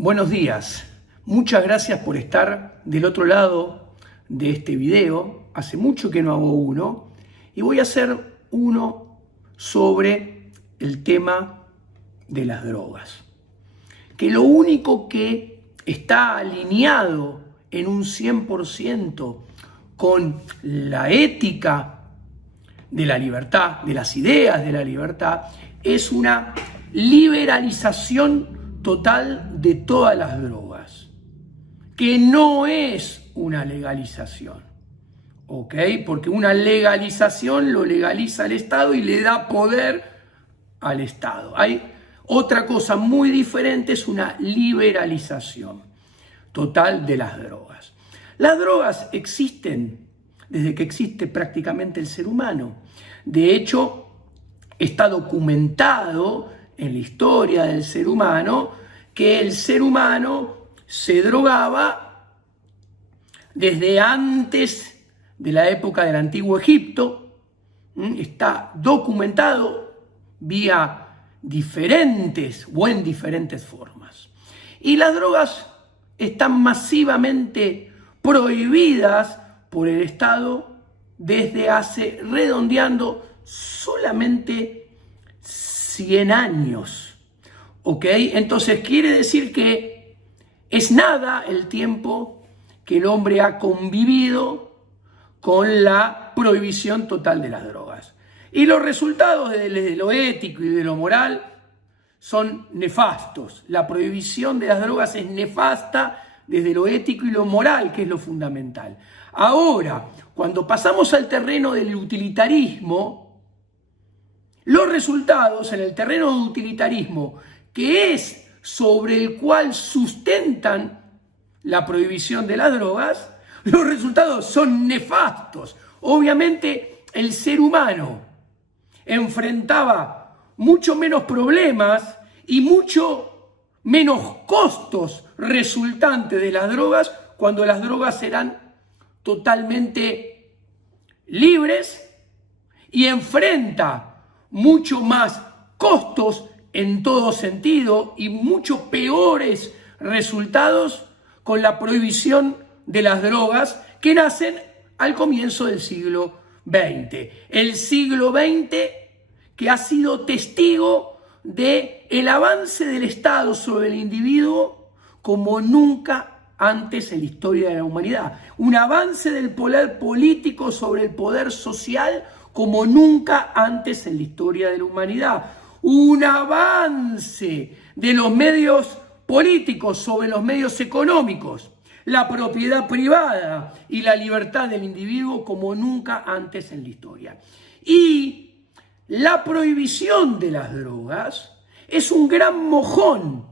Buenos días, muchas gracias por estar del otro lado de este video. Hace mucho que no hago uno y voy a hacer uno sobre el tema de las drogas. Que lo único que está alineado en un 100% con la ética de la libertad, de las ideas de la libertad, es una liberalización total de todas las drogas, que no es una legalización, ¿ok? Porque una legalización lo legaliza el Estado y le da poder al Estado. Hay otra cosa muy diferente, es una liberalización total de las drogas. Las drogas existen desde que existe prácticamente el ser humano. De hecho, está documentado en la historia del ser humano que el ser humano se drogaba desde antes de la época del Antiguo Egipto. Está documentado vía diferentes o en diferentes formas. Y las drogas están masivamente prohibidas por el Estado desde hace, redondeando, solamente 100 años. ¿Ok? Entonces quiere decir que es nada el tiempo que el hombre ha convivido con la prohibición total de las drogas. Y los resultados de lo ético y de lo moral son nefastos. La prohibición de las drogas es nefasta desde lo ético y lo moral, que es lo fundamental. Ahora, cuando pasamos al terreno del utilitarismo, los resultados en el terreno del utilitarismo, que es sobre el cual sustentan la prohibición de las drogas, los resultados son nefastos. Obviamente, el ser humano enfrentaba mucho menos problemas y mucho menos costos resultantes de las drogas cuando las drogas eran totalmente libres, y enfrenta mucho más costos en todo sentido y mucho peores resultados con la prohibición de las drogas que nacen al comienzo del siglo XX. El siglo XX que ha sido testigo del avance del Estado sobre el individuo como nunca antes en la historia de la humanidad. Un avance del poder político sobre el poder social como nunca antes en la historia de la humanidad. Un avance de los medios políticos sobre los medios económicos, la propiedad privada y la libertad del individuo como nunca antes en la historia. Y la prohibición de las drogas es un gran mojón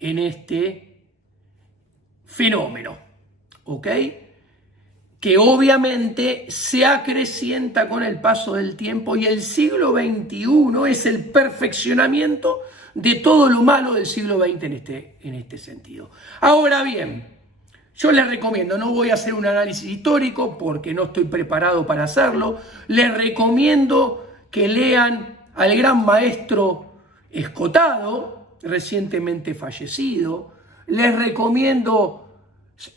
en este fenómeno, ¿ok? Que obviamente se acrecienta con el paso del tiempo, y el siglo XXI es el perfeccionamiento de todo lo malo del siglo XX en este sentido. Ahora bien, yo les recomiendo, no voy a hacer un análisis histórico porque no estoy preparado para hacerlo, les recomiendo que lean al gran maestro Escotado, recientemente fallecido. Les recomiendo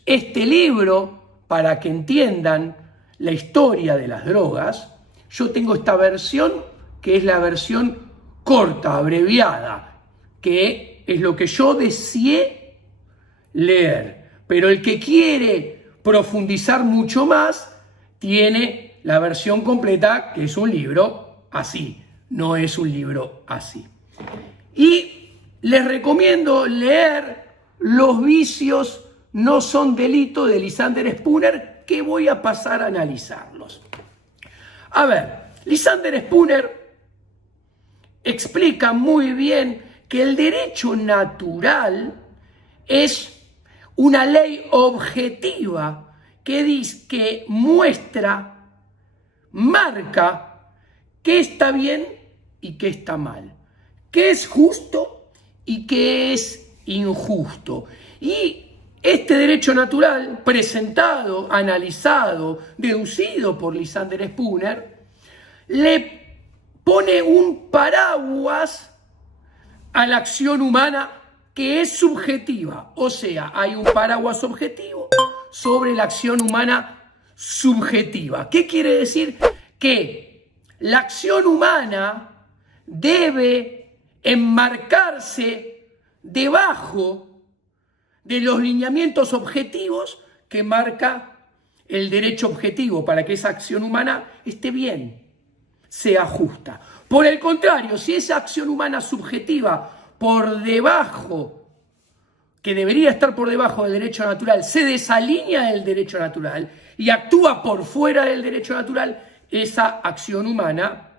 este libro para que entiendan la historia de las drogas. Yo tengo esta versión, que es la versión corta, abreviada, que es lo que yo deseé leer. Pero el que quiere profundizar mucho más, tiene la versión completa, que es un libro así, no es un libro así. Y les recomiendo leer Los vicios no son delito, de Lysander Spooner, que voy a pasar a analizarlos. A ver, Lysander Spooner explica muy bien que el derecho natural es una ley objetiva que muestra, marca qué está bien y qué está mal, qué es justo y qué es injusto. Y este derecho natural, presentado, analizado, deducido por Lysander Spooner, le pone un paraguas a la acción humana que es subjetiva, o sea, hay un paraguas objetivo sobre la acción humana subjetiva. ¿Qué quiere decir? Que la acción humana debe enmarcarse debajo de los lineamientos objetivos que marca el derecho objetivo para que esa acción humana esté bien, sea justa. Por el contrario, si esa acción humana subjetiva por debajo, que debería estar por debajo del derecho natural, se desalinea del derecho natural y actúa por fuera del derecho natural, esa acción humana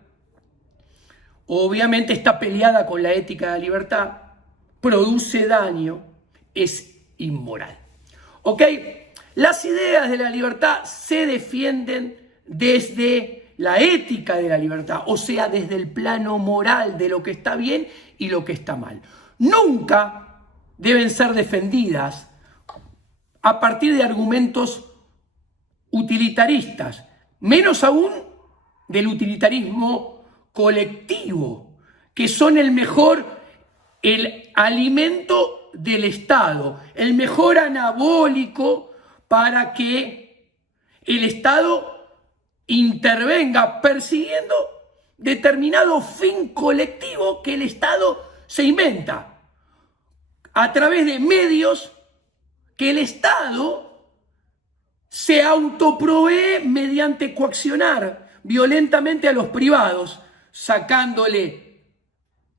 obviamente está peleada con la ética de la libertad, produce daño, es inmoral. ¿Ok? Las ideas de la libertad se defienden desde la ética de la libertad, o sea, desde el plano moral de lo que está bien y lo que está mal. Nunca deben ser defendidas a partir de argumentos utilitaristas, menos aún del utilitarismo colectivo, que son el alimento del Estado, el mejor anabólico para que el Estado intervenga persiguiendo determinado fin colectivo que el Estado se inventa a través de medios que el Estado se autoprovee mediante coaccionar violentamente a los privados, sacándole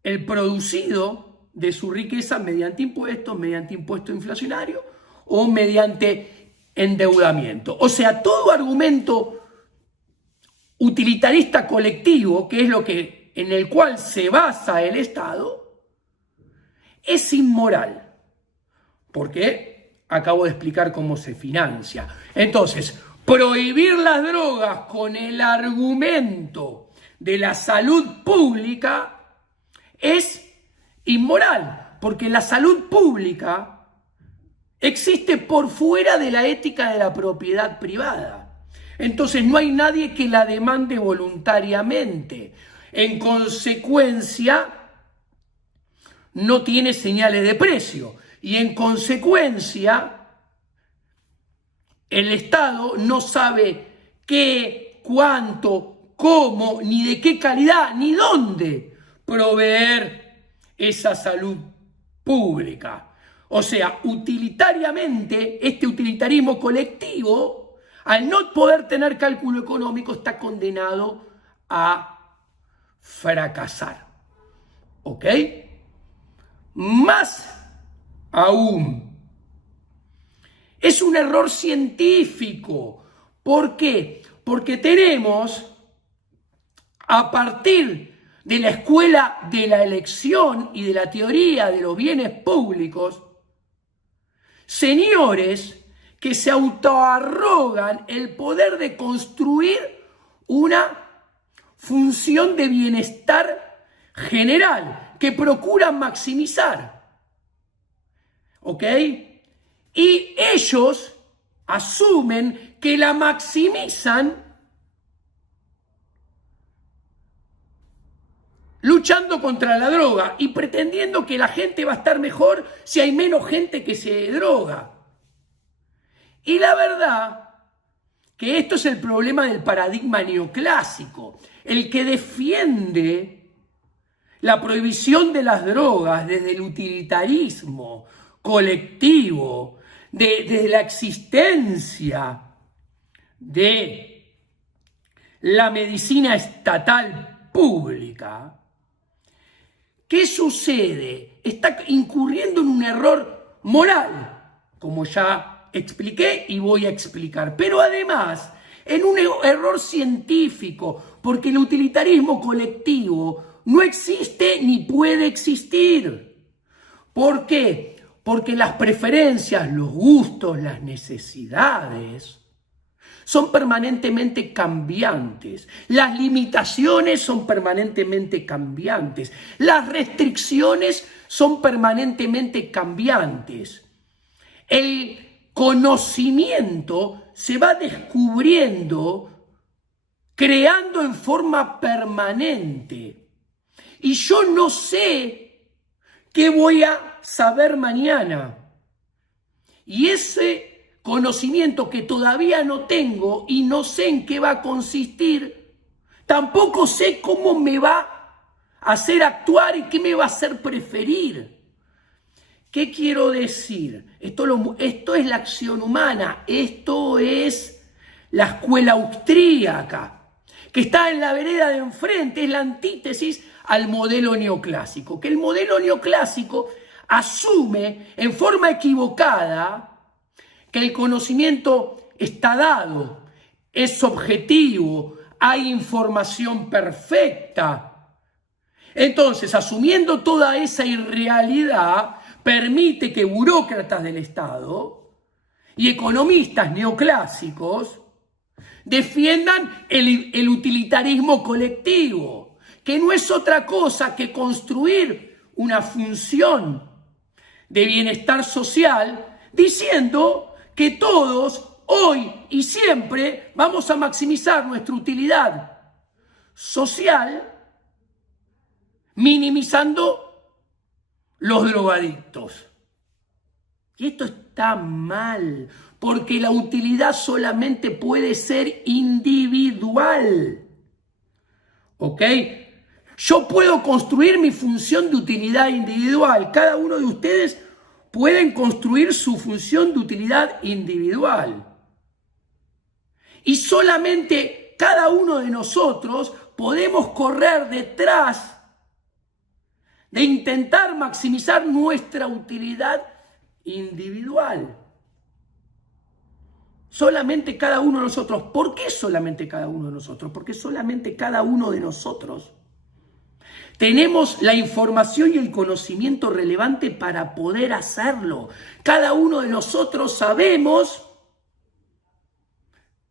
el producido de su riqueza mediante impuesto inflacionario o mediante endeudamiento. O sea, todo argumento utilitarista colectivo, que es en el cual se basa el Estado, es inmoral. Porque acabo de explicar cómo se financia. Entonces, prohibir las drogas con el argumento de la salud pública es inmoral, porque la salud pública existe por fuera de la ética de la propiedad privada. Entonces no hay nadie que la demande voluntariamente. En consecuencia, no tiene señales de precio. Y en consecuencia, el Estado no sabe qué, cuánto, cómo, ni de qué calidad, ni dónde proveer esa salud pública. O sea, utilitariamente, este utilitarismo colectivo, al no poder tener cálculo económico, está condenado a fracasar. ¿Ok? Más aún, es un error científico. ¿Por qué? Porque tenemos, a partir de la escuela de la elección y de la teoría de los bienes públicos, señores que se autoarrogan el poder de construir una función de bienestar general que procuran maximizar. ¿Ok? Y ellos asumen que la maximizan luchando contra la droga y pretendiendo que la gente va a estar mejor si hay menos gente que se droga. Y la verdad que esto es el problema del paradigma neoclásico, el que defiende la prohibición de las drogas desde el utilitarismo colectivo, desde la existencia de la medicina estatal pública. ¿Qué sucede? Está incurriendo en un error moral, como ya expliqué y voy a explicar, pero además en un error científico, porque el utilitarismo colectivo no existe ni puede existir. ¿Por qué? Porque las preferencias, los gustos, las necesidades son permanentemente cambiantes. Las limitaciones son permanentemente cambiantes. Las restricciones son permanentemente cambiantes. El conocimiento se va descubriendo, creando en forma permanente. Y yo no sé qué voy a saber mañana. Y ese conocimiento que todavía no tengo y no sé en qué va a consistir, tampoco sé cómo me va a hacer actuar y qué me va a hacer preferir. ¿Qué quiero decir? Esto es la acción humana, esto es la escuela austríaca, que está en la vereda de enfrente, es la antítesis al modelo neoclásico, que el modelo neoclásico asume en forma equivocada que el conocimiento está dado, es objetivo, hay información perfecta. Entonces, asumiendo toda esa irrealidad, permite que burócratas del Estado y economistas neoclásicos defiendan el utilitarismo colectivo, que no es otra cosa que construir una función de bienestar social diciendo que todos, hoy y siempre, vamos a maximizar nuestra utilidad social minimizando los drogadictos. Y esto está mal, porque la utilidad solamente puede ser individual. ¿Ok? Yo puedo construir mi función de utilidad individual. Cada uno de ustedes pueden construir su función de utilidad individual. Y solamente cada uno de nosotros podemos correr detrás de intentar maximizar nuestra utilidad individual. Solamente cada uno de nosotros. ¿Por qué solamente cada uno de nosotros? Porque solamente cada uno de nosotros tenemos la información y el conocimiento relevante para poder hacerlo. Cada uno de nosotros sabemos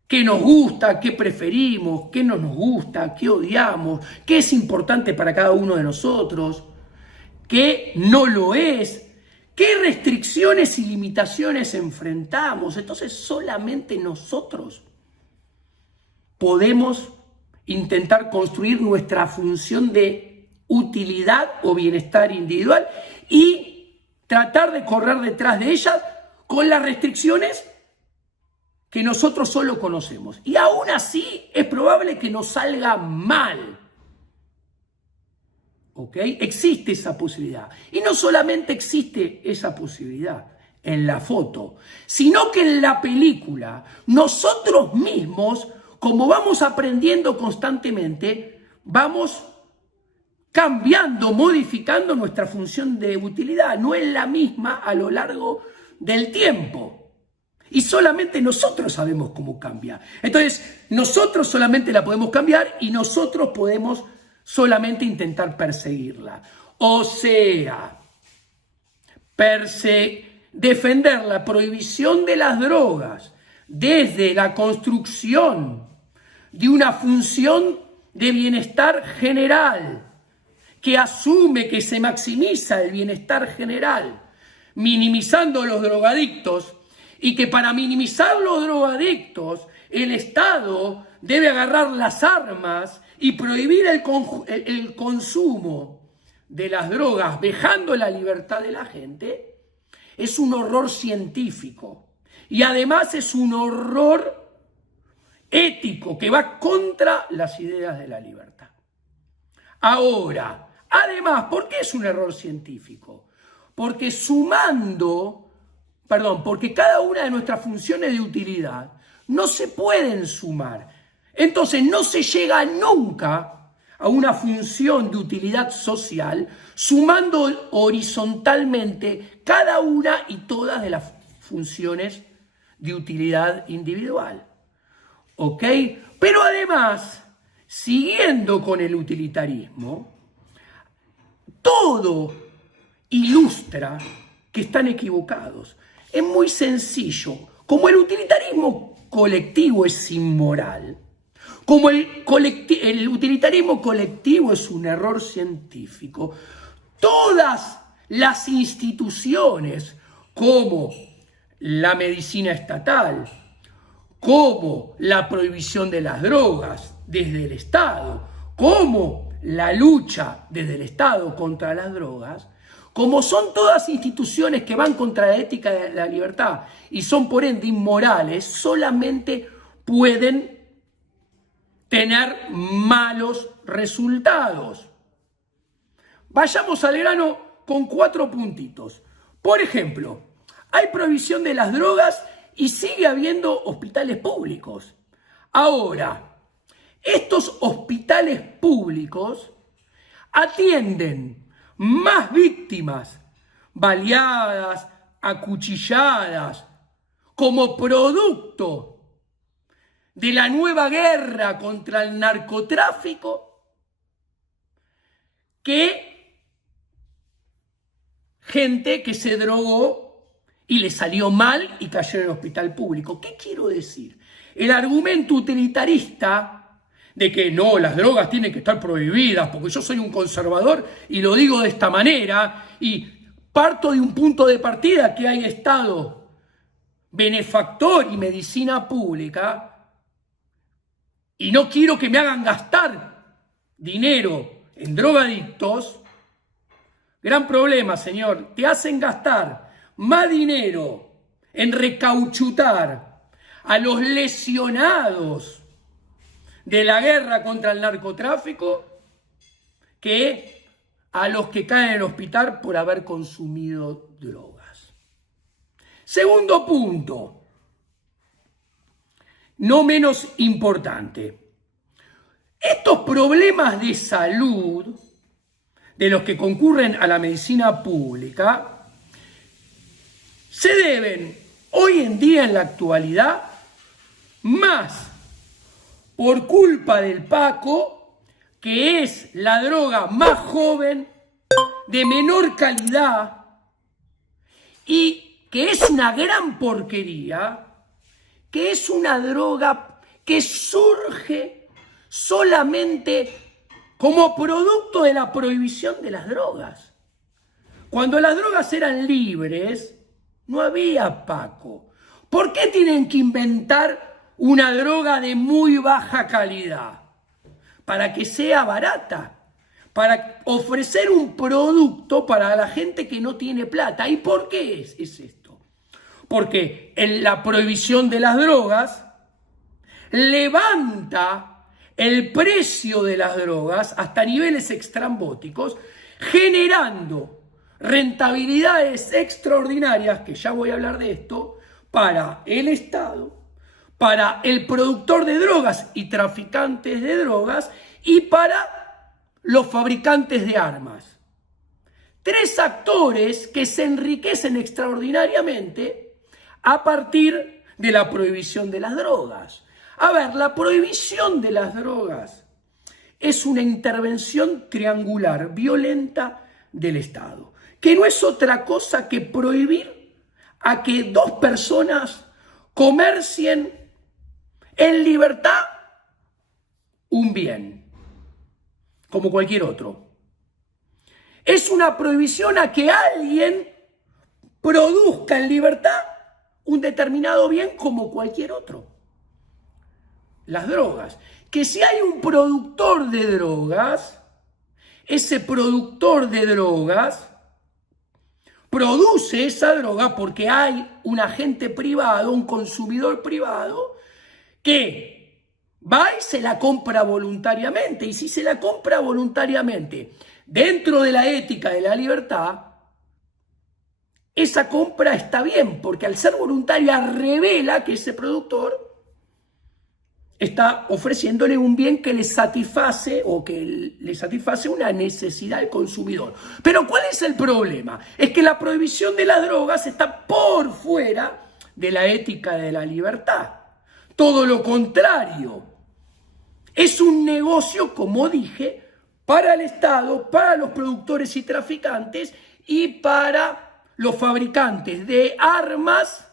qué nos gusta, qué preferimos, qué no nos gusta, qué odiamos, qué es importante para cada uno de nosotros, qué no lo es, qué restricciones y limitaciones enfrentamos. Entonces solamente nosotros podemos intentar construir nuestra función de utilidad o bienestar individual y tratar de correr detrás de ella con las restricciones que nosotros solo conocemos. Y aún así es probable que nos salga mal. ¿Ok? Existe esa posibilidad. Y no solamente existe esa posibilidad en la foto, sino que en la película nosotros mismos, como vamos aprendiendo constantemente, vamos cambiando, modificando nuestra función de utilidad. No es la misma a lo largo del tiempo. Y solamente nosotros sabemos cómo cambia. Entonces, nosotros solamente la podemos cambiar y nosotros podemos solamente intentar perseguirla. O sea, defender la prohibición de las drogas desde la construcción de una función de bienestar general que asume que se maximiza el bienestar general, minimizando los drogadictos, y que para minimizar los drogadictos el Estado debe agarrar las armas y prohibir el consumo de las drogas, vejando la libertad de la gente, es un horror científico. Y además es un horror ético que va contra las ideas de la libertad. Ahora, además, ¿por qué es un error científico? Porque porque cada una de nuestras funciones de utilidad no se pueden sumar. Entonces no se llega nunca a una función de utilidad social sumando horizontalmente cada una y todas de las funciones de utilidad individual. ¿Ok? Pero además, siguiendo con el utilitarismo, todo ilustra que están equivocados. Es muy sencillo. Como el utilitarismo colectivo es inmoral, como el utilitarismo colectivo es un error científico, todas las instituciones, como la medicina estatal, como la prohibición de las drogas desde el Estado, como la lucha desde el Estado contra las drogas, como son todas instituciones que van contra la ética de la libertad y son por ende inmorales, solamente pueden tener malos resultados. Vayamos al grano con 4 puntitos. Por ejemplo, hay prohibición de las drogas y sigue habiendo hospitales públicos. Ahora, estos hospitales públicos atienden más víctimas baleadas, acuchilladas, como producto de la nueva guerra contra el narcotráfico, que gente que se drogó y le salió mal y cayó en el hospital público. ¿Qué quiero decir? El argumento utilitarista de que no, las drogas tienen que estar prohibidas, porque yo soy un conservador y lo digo de esta manera, y parto de un punto de partida que hay Estado benefactor y medicina pública, y no quiero que me hagan gastar dinero en drogadictos. Gran problema, señor. Te hacen gastar más dinero en recauchutar a los lesionados de la guerra contra el narcotráfico que a los que caen en el hospital por haber consumido drogas. Segundo punto, no menos importante. Estos problemas de salud de los que concurren a la medicina pública se deben hoy en día, en la actualidad, más por culpa del Paco, que es la droga más joven, de menor calidad y que es una gran porquería, que es una droga que surge solamente como producto de la prohibición de las drogas. Cuando las drogas eran libres, no había Paco. ¿Por qué tienen que inventar una droga de muy baja calidad? Para que sea barata, para ofrecer un producto para la gente que no tiene plata. ¿Y por qué es esto? Porque la prohibición de las drogas levanta el precio de las drogas hasta niveles extrambóticos, generando rentabilidades extraordinarias, que ya voy a hablar de esto, para el Estado, para el productor de drogas y traficantes de drogas y para los fabricantes de armas. 3 actores que se enriquecen extraordinariamente a partir de la prohibición de las drogas. A ver, la prohibición de las drogas es una intervención triangular, violenta del Estado, que no es otra cosa que prohibir a que 2 personas comercien en libertad un bien, como cualquier otro. Es una prohibición a que alguien produzca en libertad un determinado bien como cualquier otro. Las drogas. Que si hay un productor de drogas, ese productor de drogas produce esa droga porque hay un agente privado, un consumidor privado, que va y se la compra voluntariamente. Y si se la compra voluntariamente dentro de la ética de la libertad, esa compra está bien, porque al ser voluntaria revela que ese productor está ofreciéndole un bien que le satisface o que le satisface una necesidad al consumidor. Pero ¿cuál es el problema? Es que la prohibición de las drogas está por fuera de la ética de la libertad. Todo lo contrario. Es un negocio, como dije, para el Estado, para los productores y traficantes y para los fabricantes de armas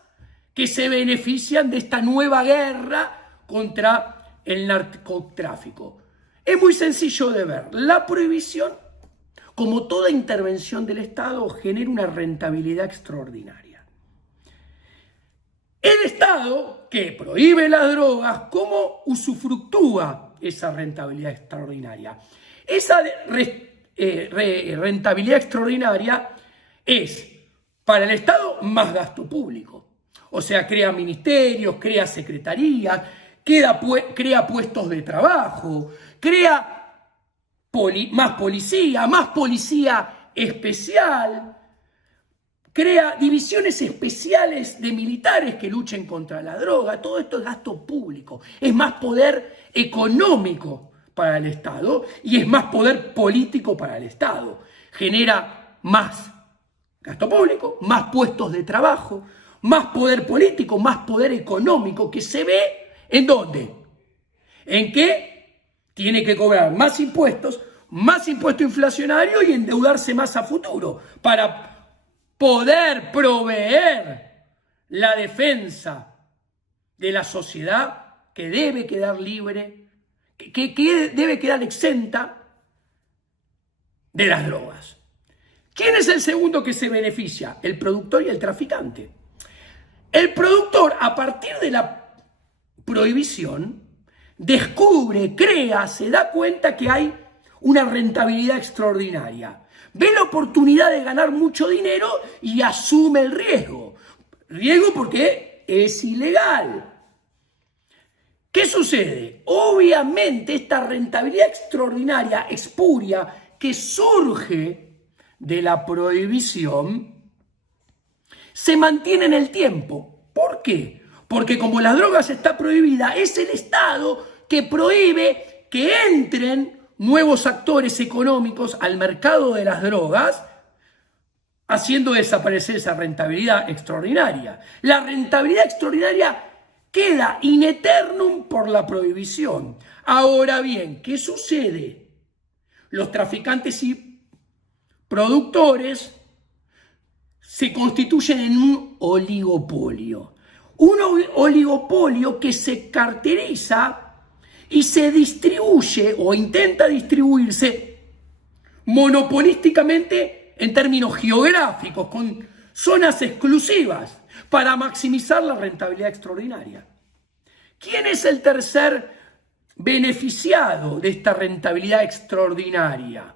que se benefician de esta nueva guerra contra el narcotráfico. Es muy sencillo de ver. La prohibición, como toda intervención del Estado, genera una rentabilidad extraordinaria. El Estado, que prohíbe las drogas, ¿cómo usufructúa esa rentabilidad extraordinaria? Esa rentabilidad extraordinaria es para el Estado más gasto público. O sea, crea ministerios, crea secretarías, crea puestos de trabajo, crea más policía especial, crea divisiones especiales de militares que luchen contra la droga. Todo esto es gasto público, es más poder económico para el Estado y es más poder político para el Estado. Genera más gasto público, más puestos de trabajo, más poder político, más poder económico, que se ve ¿en dónde? En que tiene que cobrar más impuesto inflacionario y endeudarse más a futuro para poder proveer la defensa de la sociedad que debe quedar libre, que debe quedar exenta de las drogas. ¿Quién es el segundo que se beneficia? El productor y el traficante. El productor, a partir de la prohibición, descubre, crea, se da cuenta que hay una rentabilidad extraordinaria. Ve la oportunidad de ganar mucho dinero y asume el riesgo. Riesgo porque es ilegal. ¿Qué sucede? Obviamente esta rentabilidad extraordinaria, espuria, que surge de la prohibición, se mantiene en el tiempo. ¿Por qué? Porque como las drogas está prohibida, es el Estado que prohíbe que entren nuevos actores económicos al mercado de las drogas, haciendo desaparecer esa rentabilidad extraordinaria. La rentabilidad extraordinaria queda in eternum por la prohibición. Ahora bien, ¿qué sucede? Los traficantes y productores se constituyen en un oligopolio. Un oligopolio que se caracteriza y se distribuye o intenta distribuirse monopolísticamente en términos geográficos, con zonas exclusivas para maximizar la rentabilidad extraordinaria. ¿Quién es el tercer beneficiado de esta rentabilidad extraordinaria?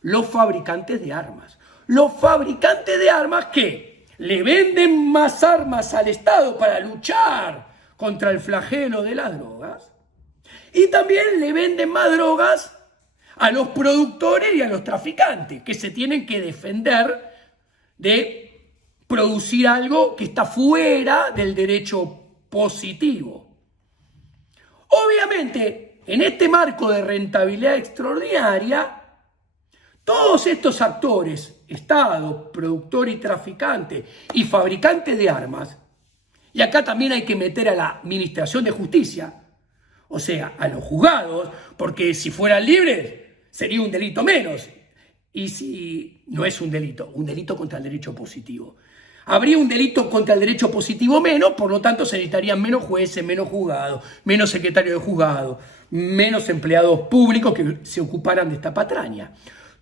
Los fabricantes de armas. Los fabricantes de armas que le venden más armas al Estado para luchar contra el flagelo de las drogas y también le venden más drogas a los productores y a los traficantes que se tienen que defender de producir algo que está fuera del derecho positivo. Obviamente, en este marco de rentabilidad extraordinaria, todos estos actores, Estado, productor y traficante y fabricante de armas, y acá también hay que meter a la Administración de Justicia, o sea, a los juzgados, porque si fueran libres sería un delito menos, y si no es un delito contra el derecho positivo. Habría un delito contra el derecho positivo menos, por lo tanto se necesitarían menos jueces, menos juzgados, menos secretarios de juzgado, menos empleados públicos que se ocuparan de esta patraña.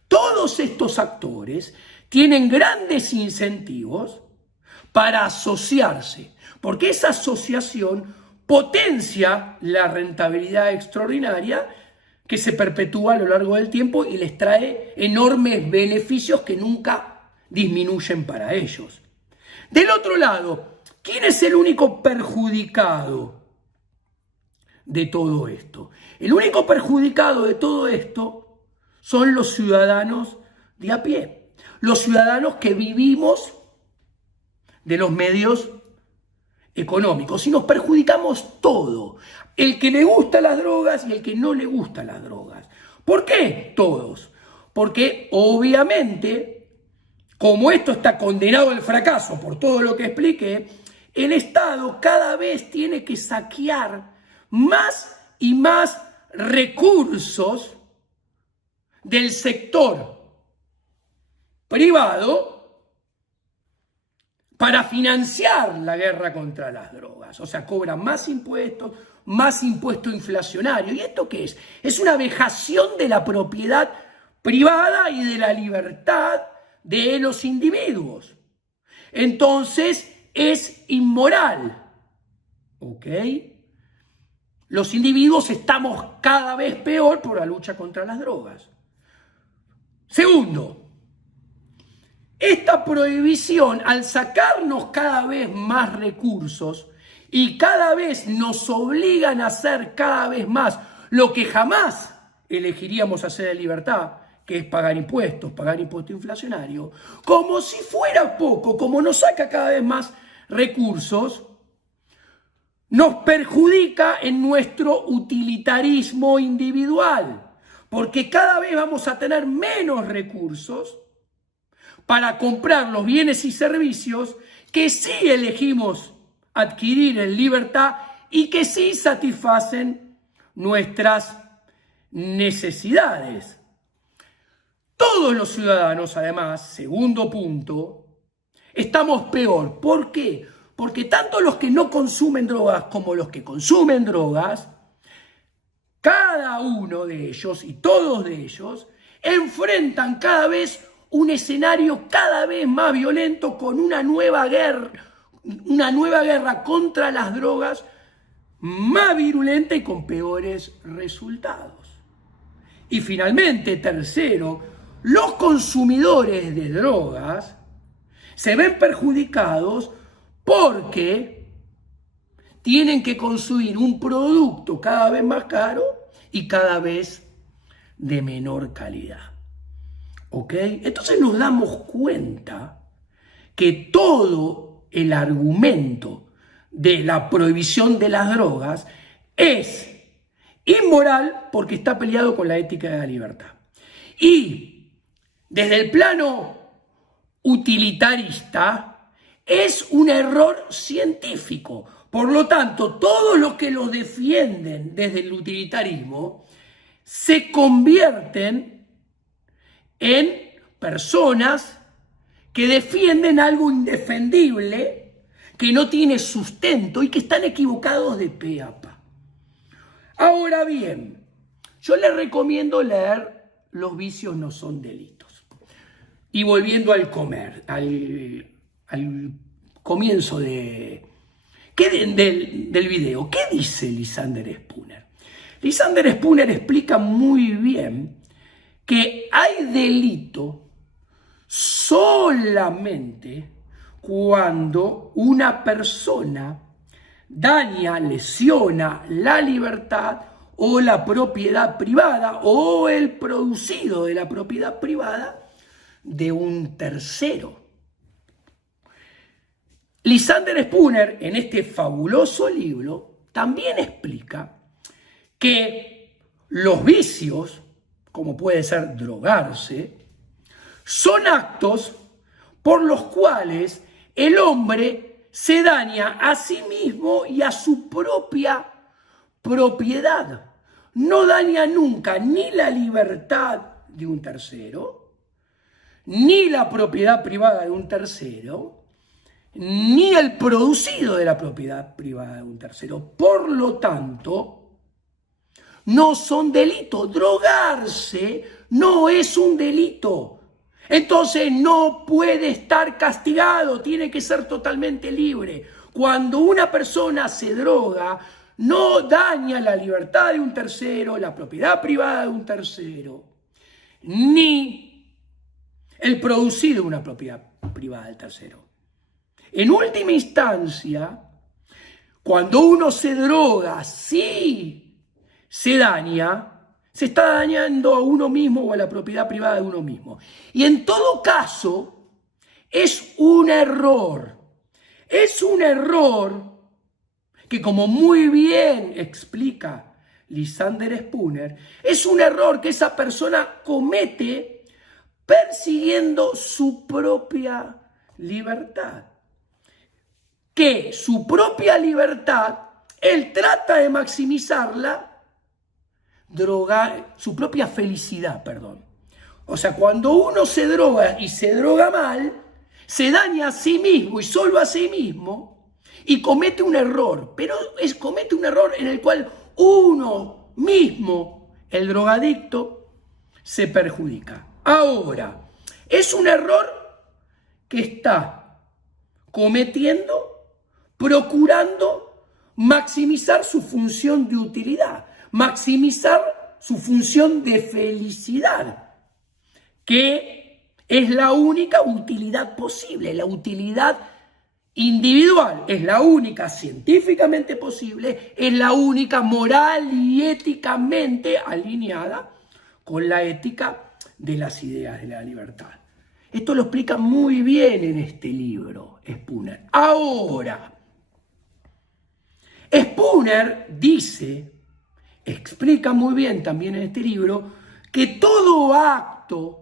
Todos estos actores tienen grandes incentivos para asociarse, porque esa asociación potencia la rentabilidad extraordinaria que se perpetúa a lo largo del tiempo y les trae enormes beneficios que nunca disminuyen para ellos. Del otro lado, ¿quién es el único perjudicado de todo esto? El único perjudicado de todo esto son los ciudadanos de a pie, los ciudadanos que vivimos de los medios económicos y nos perjudicamos todo, el que le gusta las drogas y el que no le gusta las drogas. ¿Por qué todos? Porque obviamente, como esto está condenado al fracaso por todo lo que expliqué, el Estado cada vez tiene que saquear más y más recursos del sector privado para financiar la guerra contra las drogas. O sea, cobra más impuesto inflacionario. ¿Y esto qué es? Es una vejación de la propiedad privada y de la libertad de los individuos. Entonces, es inmoral. ¿Ok? Los individuos estamos cada vez peor por la lucha contra las drogas. Segundo, esta prohibición, al sacarnos cada vez más recursos y cada vez nos obligan a hacer cada vez más lo que jamás elegiríamos hacer en libertad, que es pagar impuestos inflacionarios, como si fuera poco, como nos saca cada vez más recursos, nos perjudica en nuestro utilitarismo individual, porque cada vez vamos a tener menos recursos para comprar los bienes y servicios que sí elegimos adquirir en libertad y que sí satisfacen nuestras necesidades. Todos los ciudadanos, además, segundo punto, estamos peor. ¿Por qué? Porque tanto los que no consumen drogas como los que consumen drogas, cada uno de ellos y todos de ellos enfrentan cada vez un escenario cada vez más violento con una nueva guerra contra las drogas más virulenta y con peores resultados. Y finalmente, tercero, los consumidores de drogas se ven perjudicados porque tienen que consumir un producto cada vez más caro y cada vez de menor calidad. ¿Ok? Entonces nos damos cuenta que todo el argumento de la prohibición de las drogas es inmoral porque está peleado con la ética de la libertad. Y desde el plano utilitarista es un error científico. Por lo tanto, todos los que lo defienden desde el utilitarismo se convierten en personas que defienden algo indefendible, que no tiene sustento y que están equivocados de pe a pa. Ahora bien, yo les recomiendo leer Los vicios no son delitos. Y volviendo al comienzo del video, ¿qué dice Lysander Spooner? Lysander Spooner explica muy bien que hay delito solamente cuando una persona daña, lesiona la libertad o la propiedad privada o el producido de la propiedad privada de un tercero. Lysander Spooner, en este fabuloso libro, también explica que los vicios, como puede ser drogarse, son actos por los cuales el hombre se daña a sí mismo y a su propia propiedad. No daña nunca ni la libertad de un tercero, ni la propiedad privada de un tercero, ni el producido de la propiedad privada de un tercero. Por lo tanto, no son delitos. Drogarse no es un delito. Entonces no puede estar castigado, tiene que ser totalmente libre. Cuando una persona se droga, no daña la libertad de un tercero, la propiedad privada de un tercero, ni el producido de una propiedad privada del tercero. En última instancia, cuando uno se droga, sí se daña, se está dañando a uno mismo o a la propiedad privada de uno mismo. Y en todo caso, es un error. Es un error que, como muy bien explica Lysander Spooner, es un error que esa persona comete persiguiendo su propia libertad. Que su propia libertad, él trata de maximizarla, su propia felicidad, perdón. O sea, cuando uno se droga y se droga mal, se daña a sí mismo y solo a sí mismo y comete un error, pero comete un error en el cual uno mismo, el drogadicto, se perjudica. Ahora, es un error que está cometiendo, procurando maximizar su función de utilidad, maximizar su función de felicidad, que Es la única utilidad posible, la utilidad individual es la única científicamente posible, es la única moral y éticamente alineada con la ética de las ideas de la libertad. Esto lo explica muy bien en este libro Spooner. Ahora, Spooner explica muy bien también en este libro, que todo acto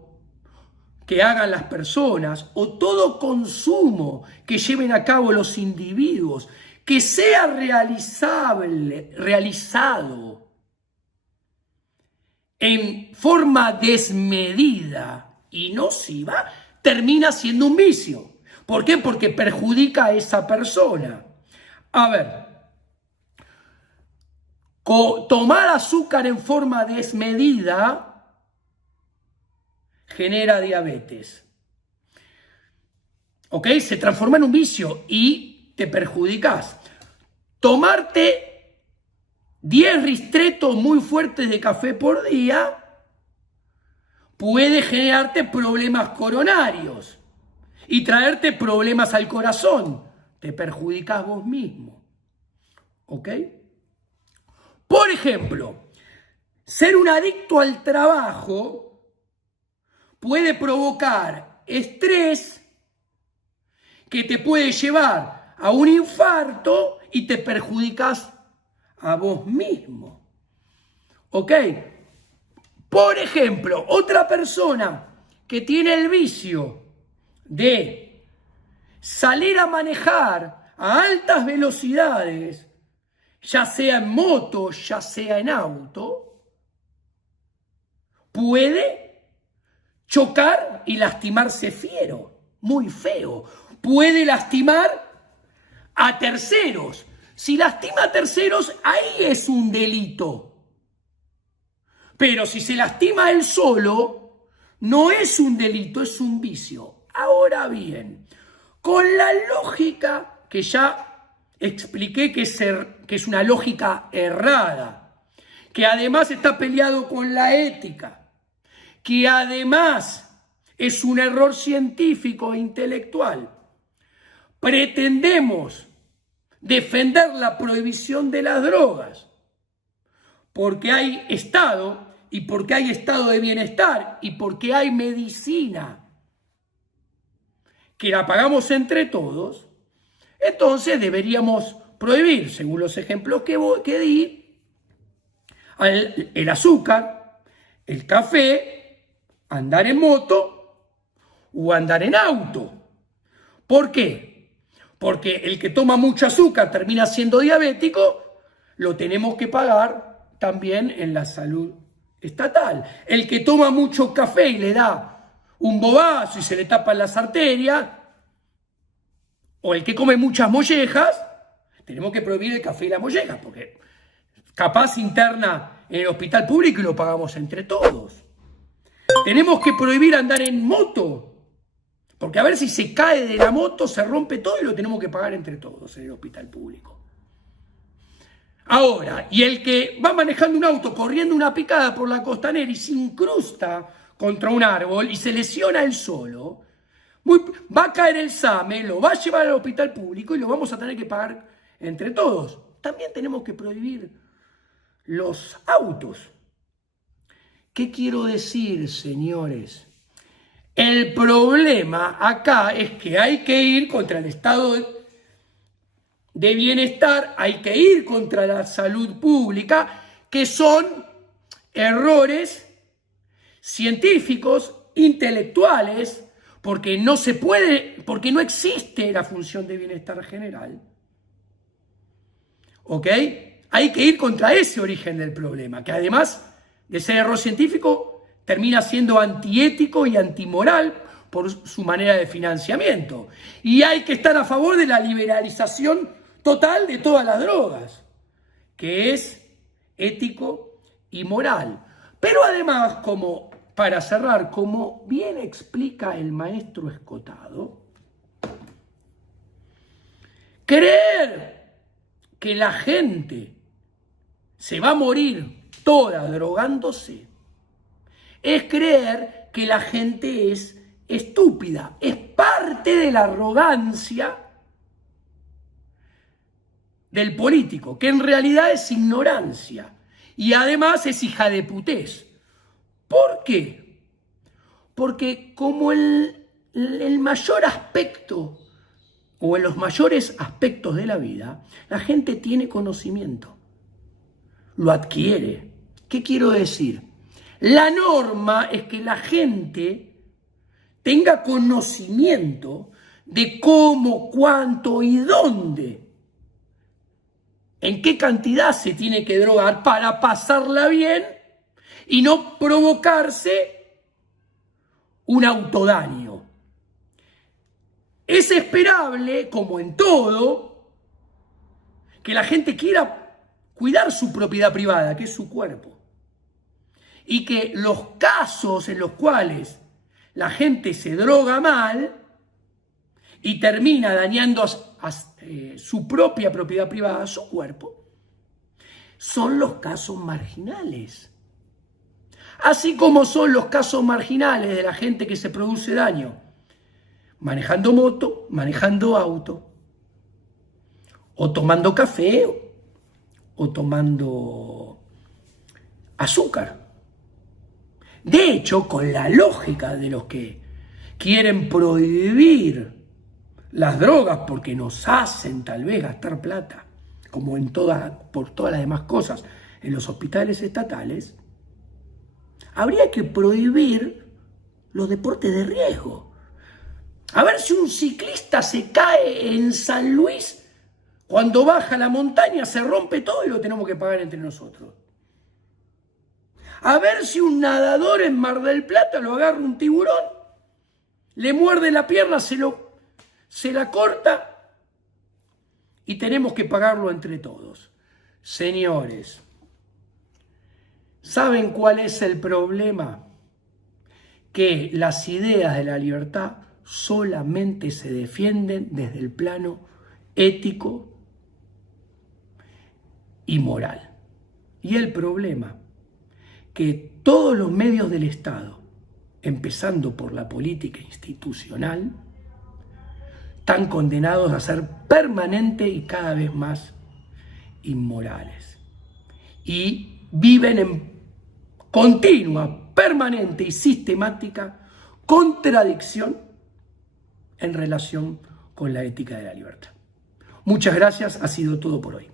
que hagan las personas o todo consumo que lleven a cabo los individuos, que sea realizado en forma desmedida y nociva, termina siendo un vicio. ¿Por qué? Porque perjudica a esa persona. A ver, tomar azúcar en forma desmedida genera diabetes. ¿Ok? Se transforma en un vicio y te perjudicas. Tomarte 10 ristretos muy fuertes de café por día puede generarte problemas coronarios y traerte problemas al corazón. Te perjudicas vos mismo. ¿Ok? Por ejemplo, ser un adicto al trabajo puede provocar estrés que te puede llevar a un infarto y te perjudicas a vos mismo. ¿Ok? Por ejemplo, otra persona que tiene el vicio de salir a manejar a altas velocidades, ya sea en moto, ya sea en auto, puede chocar y lastimarse fiero, muy feo. Puede lastimar a terceros. Si lastima a terceros, ahí es un delito. Pero si se lastima él solo, no es un delito, es un vicio. Ahora bien, con la lógica que ya expliqué que es una lógica errada, que además está peleado con la ética, que además es un error científico e intelectual, pretendemos defender la prohibición de las drogas porque hay Estado y porque hay estado de bienestar y porque hay medicina que la pagamos entre todos, entonces deberíamos prohibir, según los ejemplos que di, el azúcar, el café, andar en moto o andar en auto. ¿Por qué? Porque el que toma mucho azúcar termina siendo diabético, lo tenemos que pagar también en la salud estatal. El que toma mucho café y le da un bobazo y se le tapan las arterias, o el que come muchas mollejas, tenemos que prohibir el café y la molleja, porque capaz interna en el hospital público y lo pagamos entre todos. Tenemos que prohibir andar en moto, porque a ver si se cae de la moto, se rompe todo y lo tenemos que pagar entre todos en el hospital público. Ahora, y el que va manejando un auto, corriendo una picada por la costanera y se incrusta contra un árbol y se lesiona él solo, va a caer el SAME, lo va a llevar al hospital público y lo vamos a tener que pagar entre todos. También tenemos que prohibir los autos. ¿Qué quiero decir, señores? El problema acá es que hay que ir contra el estado de bienestar, hay que ir contra la salud pública, que son errores científicos, intelectuales, porque no se puede, porque no existe la función de bienestar general. ¿Ok? Hay que ir contra ese origen del problema, que además de ser error científico, termina siendo antiético y antimoral por su manera de financiamiento. Y hay que estar a favor de la liberalización total de todas las drogas, que es ético y moral. Pero además, como para cerrar, como bien explica el maestro Escotado, creer que la gente se va a morir toda drogándose es creer que la gente es estúpida, es parte de la arrogancia del político, que en realidad es ignorancia y además es hija de putés. ¿Por qué? Porque como el mayor aspecto o en los mayores aspectos de la vida, la gente tiene conocimiento, lo adquiere. ¿Qué quiero decir? La norma es que la gente tenga conocimiento de cómo, cuánto y dónde, en qué cantidad se tiene que drogar para pasarla bien y no provocarse un autodaño. Es esperable, como en todo, que la gente quiera cuidar su propiedad privada, que es su cuerpo. Y que los casos en los cuales la gente se droga mal y termina dañando su propia propiedad privada, su cuerpo, son los casos marginales. Así como son los casos marginales de la gente que se produce daño manejando moto, manejando auto, o tomando café, o tomando azúcar. De hecho, con la lógica de los que quieren prohibir las drogas porque nos hacen tal vez gastar plata, como por todas las demás cosas en los hospitales estatales, habría que prohibir los deportes de riesgo. A ver si un ciclista se cae en San Luis, cuando baja la montaña se rompe todo y lo tenemos que pagar entre nosotros. A ver si un nadador en Mar del Plata lo agarra un tiburón, le muerde la pierna, se la corta y tenemos que pagarlo entre todos. Señores, ¿saben cuál es el problema? Que las ideas de la libertad solamente se defienden desde el plano ético y moral. Y el problema, que todos los medios del Estado, empezando por la política institucional, están condenados a ser permanente y cada vez más inmorales. Y viven en continua, permanente y sistemática contradicción en relación con la ética de la libertad. Muchas gracias, ha sido todo por hoy.